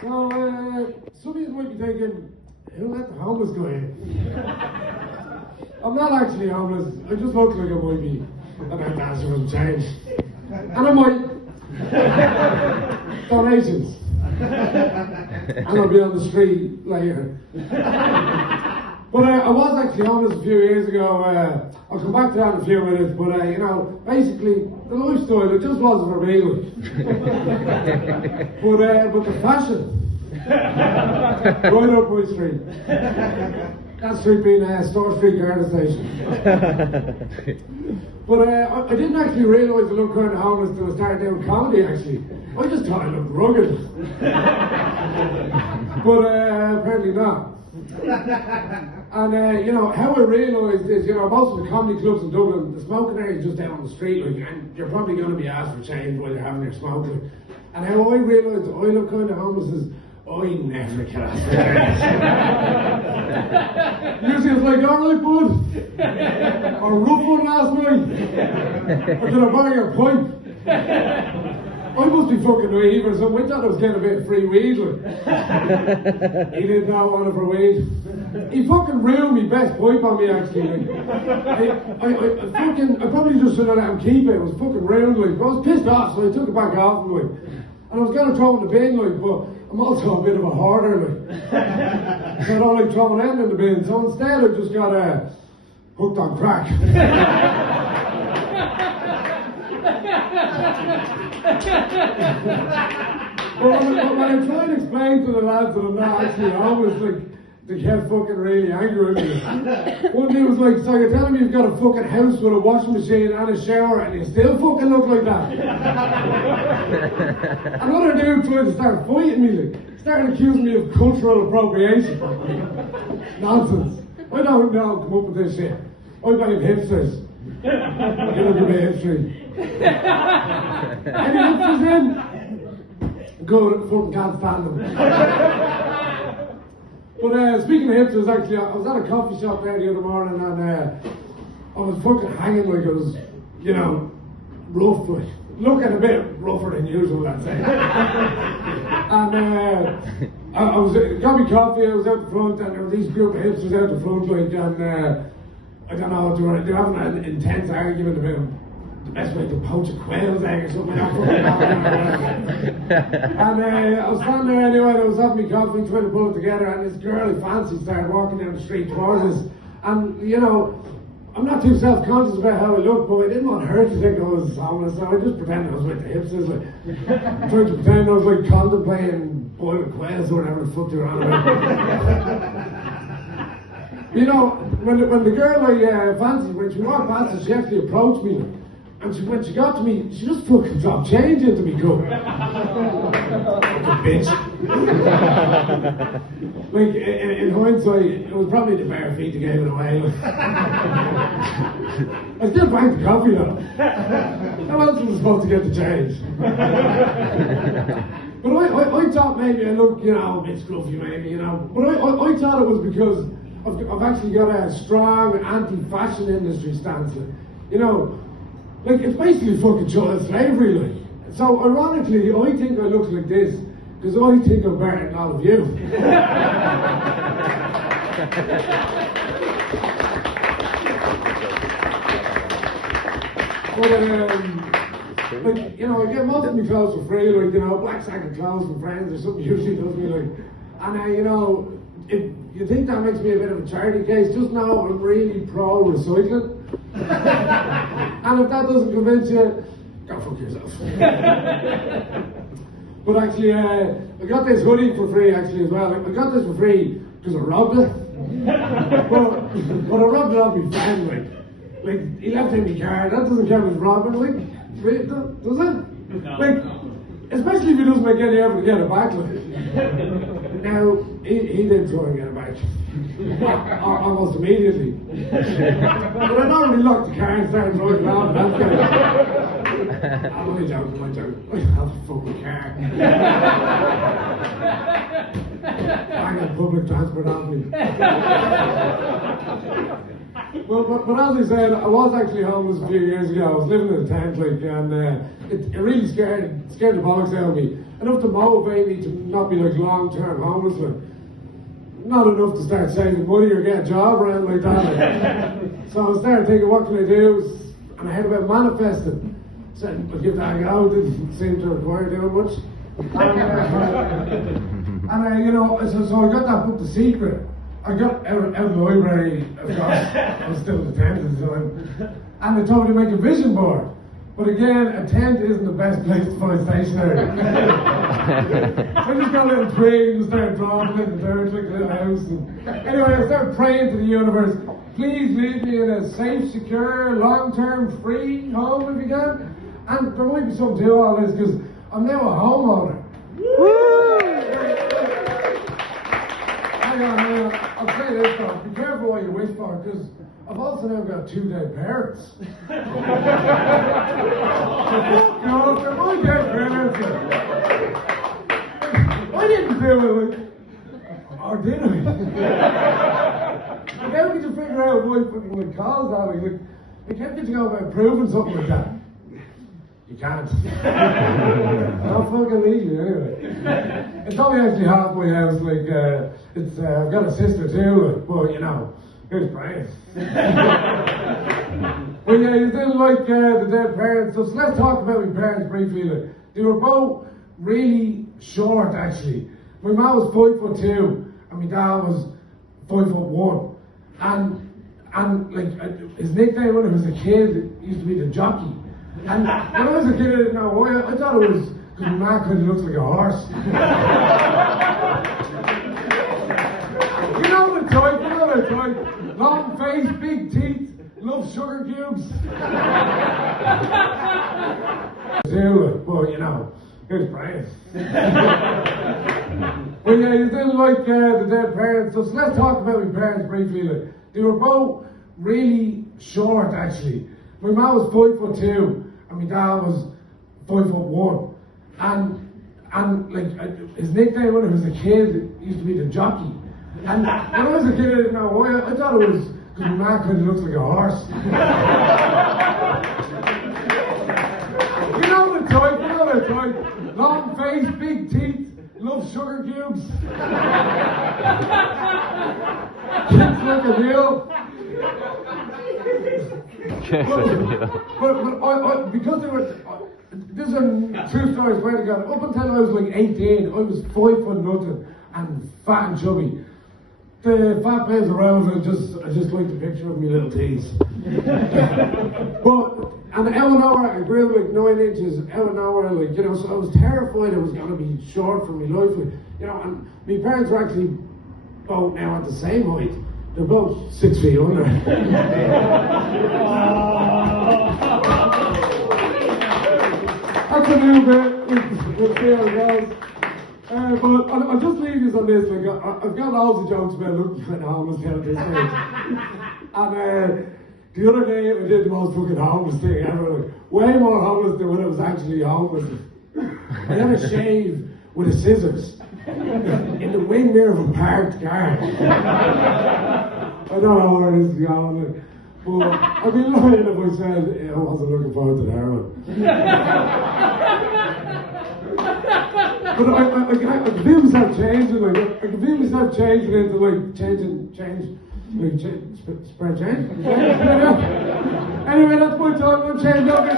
So, some of you might be thinking, who let the homeless go in? I'm not actually homeless, I just look like I might be about to ask for some change. And I might. Donations. And I'll be on the street later. But I was actually homeless a few years ago. I'll come back to that in a few minutes. But you know, basically, the lifestyle, it just wasn't for me. But the fashion, right up my street. That street being Store Street Garda Station. But I didn't actually realise I looked kind of homeless till I started doing comedy. Actually, I just thought I looked rugged. But apparently not. And you know, how I realised is, you know, most of the comedy clubs in Dublin, the smoking area is just down on the street, like, and you're probably going to be asked for change while you're having your smoke. Like. And how I realised I look kind of homeless is, I never get asked for change. Usually it's like, alright bud, a rough one last night, or can I buy your pipe? I must be fucking naive or something. I thought I was getting a bit of free weed. Like. He did not want it for weed. He fucking ruined me best pipe on me actually. Like. I probably just should have let him keep it. It was fucking ruined. Like. I was pissed off, so I took it back off him. Like. And I was going to throw it in the bin, like, but I'm also a bit of a hoarder. Like. So I don't like throwing anything in the bin. So instead I just got hooked on crack. Well, when I try and explain to the lads that I'm not actually homeless, like, they get fucking really angry with me. One day was like, so you're telling me you've got a fucking house with a washing machine and a shower and you still fucking look like that? Another dude tried to start fighting me, like, started accusing me of cultural appropriation. Nonsense. I don't know, come up with this shit. I blame hipsters. You look at me hipster. Any hipsters in? Good, fucking can't stand them. But speaking of hipsters, actually, I was at a coffee shop there the other morning and I was fucking hanging like it was, you know, rough, like, looking a bit rougher than usual, I'd say. And I was got me coffee, I was out the front and there were these group of hipsters out the front, like, and I don't know, they were having an intense argument about the best way to poach a quail's egg or something like that. And I was standing there anyway, and I was having my coffee, trying to pull it together, and this girl I fancy started walking down the street towards us. And, you know, I'm not too self-conscious about how I look, but I didn't want her to think I was homeless, so I just pretended I was with the hipsters. Like, trying to pretend I was like contemplating boiled quails or whatever the fuck they were on about. You know, when the girl I fancied, when she walked past us, she actually approached me. And when she got to me, she just fucking dropped change into me cup. Fucking bitch. Like, in hindsight, it was probably the bare feet that gave it away. I still drank the coffee though. How else was I supposed to get the change? But I thought maybe I looked, you know, a bit scruffy maybe, you know. But I thought it was because I've actually got a strong anti-fashion industry stance. You know, like, it's basically fucking child slavery, like. So, ironically, I think I look like this, because I think I'm better than all of you. But, like, you know, I get most of my clothes for free, like, you know, a black sack of clothes from friends or something usually does me, like. And, you know, if you think that makes me a bit of a charity case, just know I'm really pro-recycling. And if that doesn't convince you, go fuck yourself. But actually, I got this hoodie for free actually as well. I got this for free because I robbed it. but I robbed it off my friend, like he left it in my car. That doesn't count as robbing, like, does it? Like, especially if he doesn't make any effort to get it back, like. Now, he did try and get it back. Almost immediately. But I normally locked the car and started driving off. I'm only joking, I have a fucking car. Banging public transport on me. Well, but as I said, I was actually homeless a few years ago. I was living in a tent, like, and it really scared the bollocks out of me. enough to motivate me to not be like long-term homeless, like not enough to start saving money or get a job or anything like that. Like. So I started thinking, what can I do? And I heard about manifesting. So I'll give that a go. Didn't seem to require doing much. And you know, so I got that book, The Secret. I got out of the library, of course, I was still in the tent at the time, and they told me to make a vision board. But again, a tent isn't the best place to find stationery. So I just got a little twig and started drawing it in the dirt like a little house. And anyway, I started praying to the universe, please leave me in a safe, secure, long-term, free home if you can. And there might be something to all this, because I'm now a homeowner. Hang on. I'll say this though, be careful what you wish for, because I've also now got 2 dead parents. No, they're my dead parents. I didn't do it, or did I? How could you figure out why fucking like calls at me? Like, how could you go about proving something like that? You can't. I'll fucking leave you anyway. It's only actually half my house, like, I've got a sister too, but you know, here's Brian. But yeah, you didn't like the dead parents, so let's talk about my parents briefly. Like, they were both really short actually. My mom was 5'2", and my dad was 5'1". And like, his nickname when he was a kid used to be the jockey. And when I was a kid, I didn't know why. I thought it was because my man kind of looks like a horse. You know the type. Long face, big teeth, loves sugar cubes. But you know, here's Brian. But yeah, you didn't like the dead parents, so let's talk about my parents briefly. Like, they were both really short actually. My mom was 5'2", and my dad was 5'1". And like, his nickname when he was a kid used to be the jockey. And when I was a kid, I didn't know why. I thought it was because my man kind of looks like a horse. You know the type. Long face, big teeth, loves sugar cubes. Kids like a deal. But because they were, this is a true story, I swear to God. Up until I was like 18, I was 5'0" and fat and chubby. The fat plays irrelevant, I just like the picture of me little teeth. And out of nowhere, I grew like 9 inches, out of nowhere, like, you know, so I was terrified I was going to be short for my life, like, you know, and my parents were actually both now at the same height. They're both 6 feet under. That's a new bit, we'll see how it goes. But I'll just leave you on this. Like, I've got loads of jokes about looking kind of homeless down at this stage. And the other day I did the most fucking homeless thing ever. Like, way more homeless than when I was actually homeless. I had a shave with a scissors in the wing mirror of a parked car. I don't know where this is going. But I'd be lying if I said I wasn't looking forward to the heroin. But I can feel myself changing, like, I can feel myself changing into, like, spread change? Anyway, that's my time, I'm Shane Duggan.